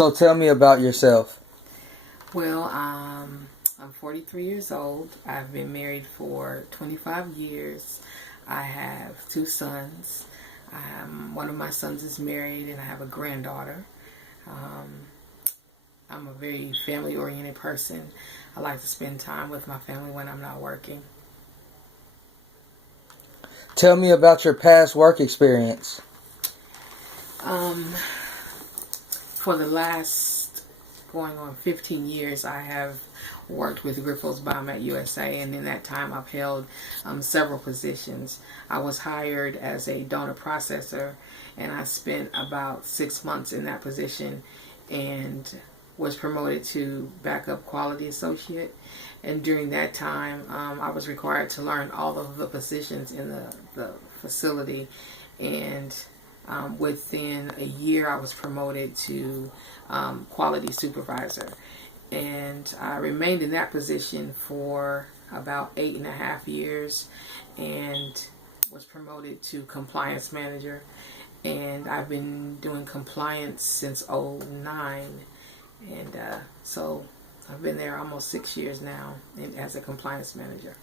So tell me about yourself. Well, I'm 43 years old. I've been married for 25 years. I have two sons. One of my sons is married, and I have a granddaughter. Um, I'm a very family-oriented person. I like to spend time with my family when I'm not working. Tell me about your past work experience. Um, for the last going on 15 years, I have worked with Grifols Biomet USA, and in that time I've held several positions. I was hired as a donor processor, and I spent about 6 months in that position and was promoted to backup quality associate. And during that time, I was required to learn all of the positions in the facility, and within a year I was promoted to quality supervisor. And I remained in that position for about 8.5 years and was promoted to compliance manager. And I've been doing compliance since '09. And so I've been there almost 6 years now as a compliance manager.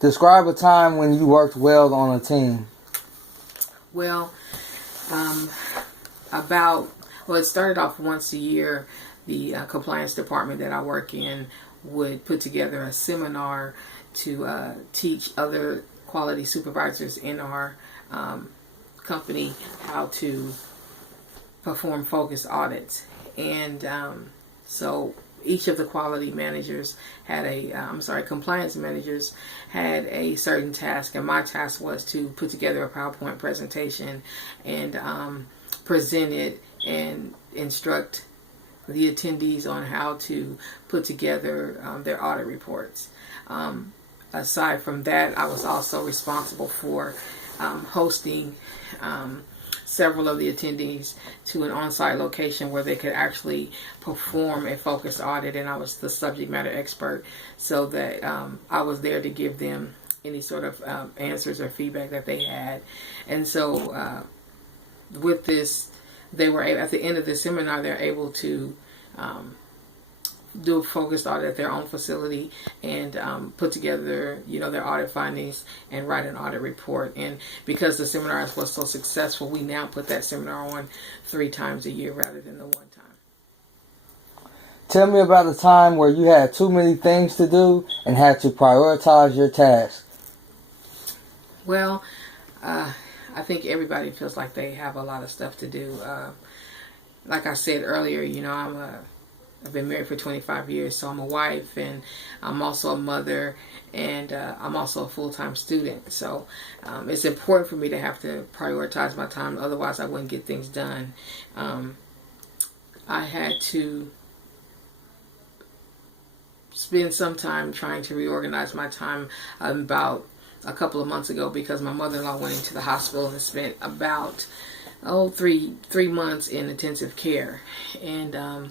Describe a time when you worked well on a team. Well, it started off once a year. The compliance department that I work in would put together a seminar to teach other quality supervisors in our company how to perform focused audits. And so each of the quality managers had compliance managers had a certain task, and my task was to put together a PowerPoint presentation and present it and instruct the attendees on how to put together their audit reports. Aside from that, I was also responsible for hosting several of the attendees to an on-site location where they could actually perform a focused audit, and I was the subject matter expert, so that I was there to give them any sort of answers or feedback that they had. And so with this, they were able, at the end of the seminar, they're able to do a focused audit at their own facility and put together, their audit findings and write an audit report. And because the seminar was so successful, we now put that seminar on 3 times a year rather than the 1 time. Tell me about a time where you had too many things to do and had to prioritize your tasks. Well, I think everybody feels like they have a lot of stuff to do. Like I said earlier, I've been married for 25 years, so I'm a wife, and I'm also a mother, and I'm also a full-time student. So it's important for me to have to prioritize my time, otherwise I wouldn't get things done. I had to spend some time trying to reorganize my time about a couple of months ago, because my mother-in-law went into the hospital and spent about three months in intensive care. And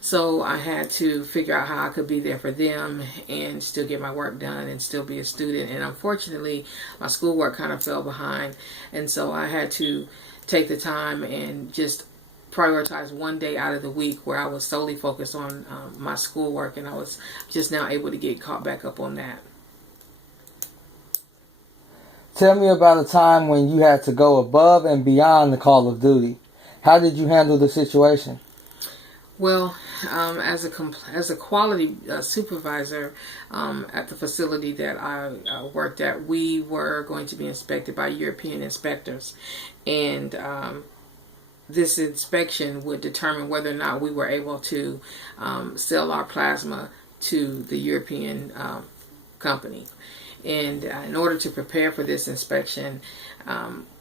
so I had to figure out how I could be there for them and still get my work done and still be a student. And unfortunately, my schoolwork kind of fell behind. And so I had to take the time and just prioritize one day out of the week where I was solely focused on my schoolwork. And I was just now able to get caught back up on that. Tell me about a time when you had to go above and beyond the call of duty. How did you handle the situation? Well, as a quality supervisor at the facility that I worked at, we were going to be inspected by European inspectors, and this inspection would determine whether or not we were able to sell our plasma to the European company. And in order to prepare for this inspection,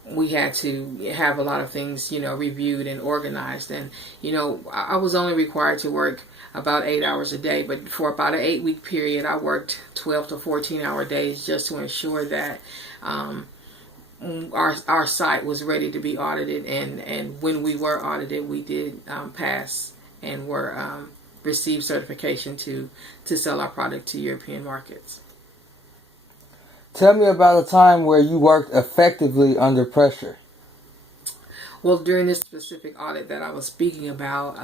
we had to have a lot of things, reviewed and organized. And, I was only required to work about 8 hours a day, but for about an 8-week period, I worked 12 to 14-hour days just to ensure that our site was ready to be audited. And when we were audited, we did pass and were received certification to sell our product to European markets. Tell me about a time where you worked effectively under pressure. Well, during this specific audit that I was speaking about,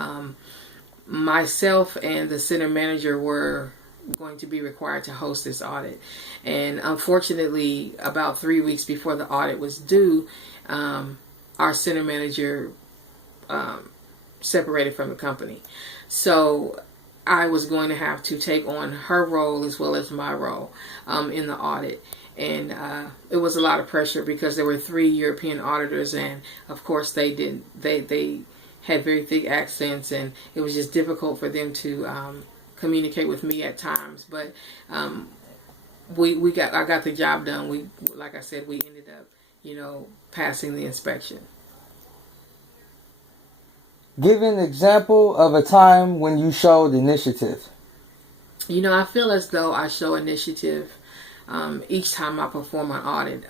myself and the center manager were going to be required to host this audit. And unfortunately, about 3 weeks before the audit was due, our center manager separated from the company. So I was going to have to take on her role as well as my role in the audit. And it was a lot of pressure because there were 3 European auditors, and of course they had very thick accents, and it was just difficult for them to communicate with me at times. But I got the job done. Like I said, we ended up, passing the inspection. Give an example of a time when you showed initiative. I feel as though I show initiative each time I perform an audit.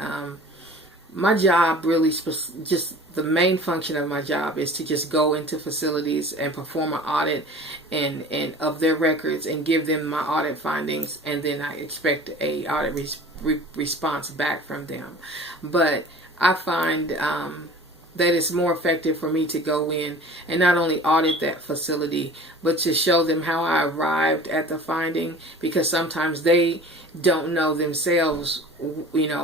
My job really, just the main function of my job is to just go into facilities and perform an audit and of their records and give them my audit findings, and then I expect a audit response back from them. But I find that it's more effective for me to go in and not only audit that facility, but to show them how I arrived at the finding, because sometimes they don't know themselves,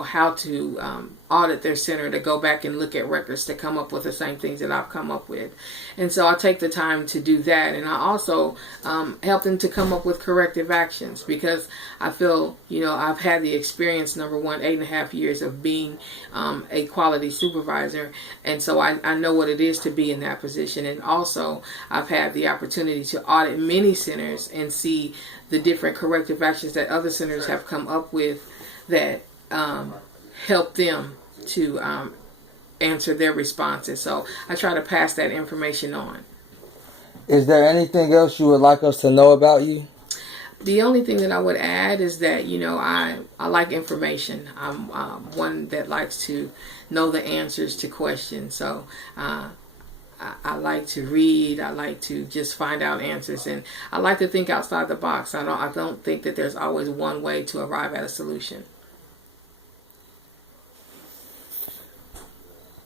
how to audit their center, to go back and look at records to come up with the same things that I've come up with. And so I take the time to do that, and I also help them to come up with corrective actions, because I feel, I've had the experience, number one, 8.5 years of being a quality supervisor, and so I know what it is to be in that position. And also I've had the opportunity to audit many centers and see the different corrective actions that other centers have come up with that help them to answer their responses. So I try to pass that information on. Is there anything else you would like us to know about you? The only thing that I would add is that, I like information. I'm one that likes to know the answers to questions. So I like to read. I like to just find out answers, and I like to think outside the box. I don't think that there's always one way to arrive at a solution.